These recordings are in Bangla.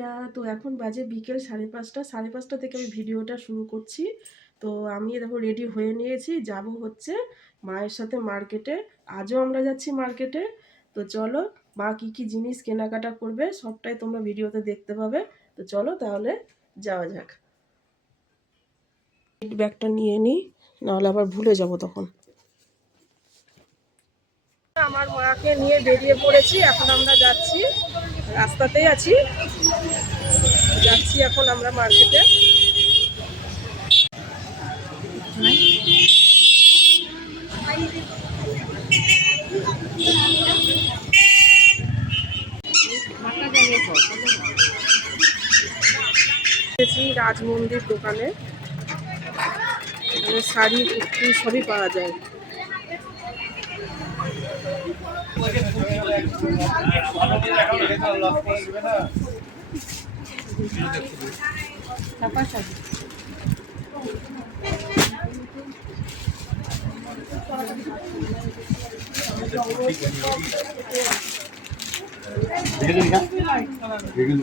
বন্ধুরা, তো এখন বাজে বিকেল 5:30। 5:30 থেকে আমি ভিডিওটা শুরু করছি। তো আমি দেখো রেডি হয়ে নিয়েছি, যাব হচ্ছে মায়ের সাথে মার্কেটে। আজও আমরা যাচ্ছি মার্কেটে। তো চলো, মা কি কি জিনিস কেনাকাটা করবে সবটাই তোমরা ভিডিওতে দেখতে পাবে। তো চলো তাহলে যাওয়া যাক। ব্যাগটা নিয়ে নিই, নাহলে আবার ভুলে যাব তখন। আমার মাকে নিয়ে বেরিয়ে পড়েছি, এখন আমরা যাচ্ছি, রাস্তাতেই আছি, যাচ্ছি এখন আমরা মার্কেটে। রাজমন্দির দোকানে শাড়ি কুর্তি সবই পাওয়া যায়।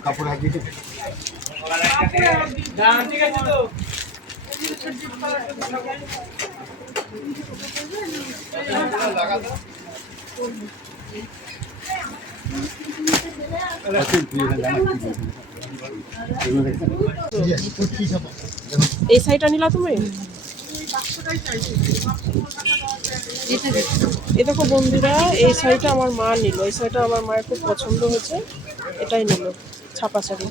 কাপড় হাতিয়ে এই শাড়িটা নিলা তুমি? এ দেখো বন্ধুরা, এই শাড়িটা আমার মা নিল। এই শাড়িটা আমার মায়ের খুব পছন্দ হয়েছে, এটাই নিল, ছাপা শাড়ি।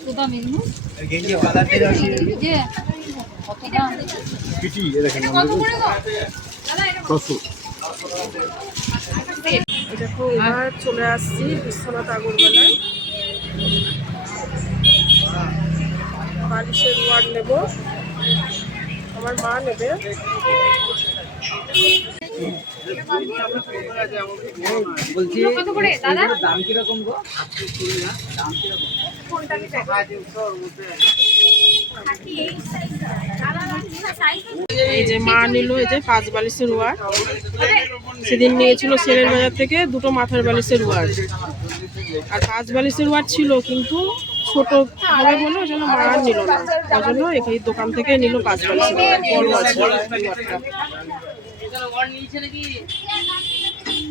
দেখো এবার চলে আসছি বিশ্বনাথ আগরতলায়। বালিশের ওয়ার্ড নেব, আমার মা নেবে। দাম কিরকম গো? এই যে মা নিল, এই যে 5 বালিশের ওয়ার্ড। সেদিন নিয়েছিল সেলের বাজার থেকে 2টো মাথার বালিশের ওয়ার্ড, আর 5 বালিশের ওয়ার্ড ছিল, কিন্তু ছোট হবে বলে ওই জন্য মা আর নিল না। ওই জন্য এই দোকান থেকে নিল 5 বালিশের ওয়ার্ড, বড় আছে ওয়ার্ডটা।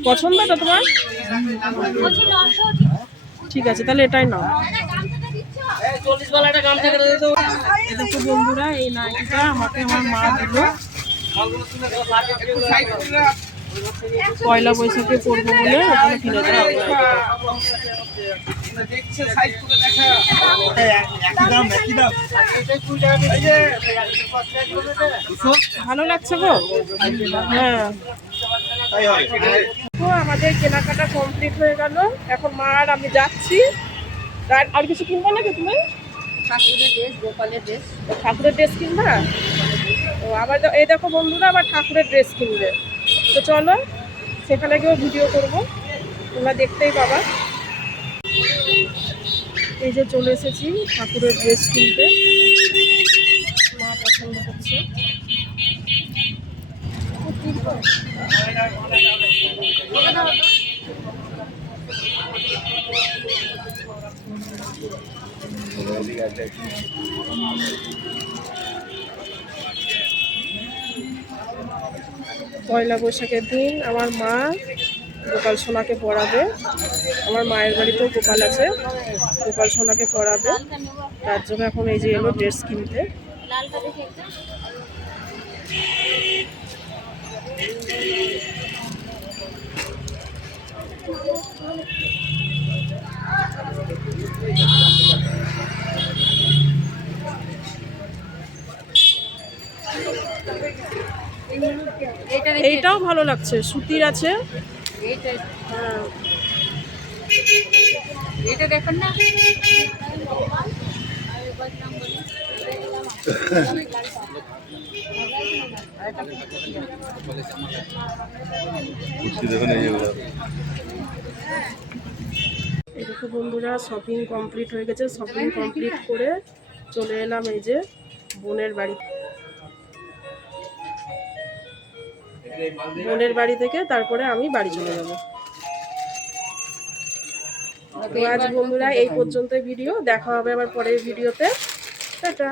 পছন্দ এটা তোমার? ঠিক আছে, তাহলে এটাই নাও। দেখো বন্ধুরা, এই নাইটিটা আমাকে আমার মা দিল, পয়লা বৈশাখে পরবো বলে ওখানে কিনে দেয়। ভালো লাগছে গো। হ্যাঁ, আমাদের কেনাকাটা কমপ্লিট হয়ে গেল। এখন মা আর আমি যাচ্ছি। আর কিছু কিনবো নাকি তুমি? ঠাকুরের ড্রেস কিনবা? ও আবার এই দেখো বন্ধুরা, আবার ঠাকুরের ড্রেস কিনবে। তো চলো সেখানে গিয়েও ভিডিও করবো, তোমরা দেখতেই পাবা। এই যে চলে এসেছি ঠাকুরের ড্রেস কিনতে, মা পছন্দ করছে। পয়লা বৈশাখের দিন আমার মা গোপাল সোনাকে পড়াবে। আমার মায়ের বাড়িতেও গোপাল আছে, গোপাল সোনাকে পড়াবে, তার জন্য এখন এই যে এলো ড্রেস কিনতে। এইটাও ভালো লাগছে, সুতির আছে। হ্যাঁ, এটা দেখুন না, এই দেখো বন্ধুরা, শপিং কমপ্লিট হয়ে গেছে। শপিং কমপ্লিট করে চলে এলাম এই যে বোনের বাড়ি। বোনের বাড়ি থেকে তারপরে আমি বাড়ি চলে যাব। তো আজ বন্ধুরা এই পর্যন্ত ভিডিও, দেখা হবে আবার পরের ভিডিওতে। টাটা।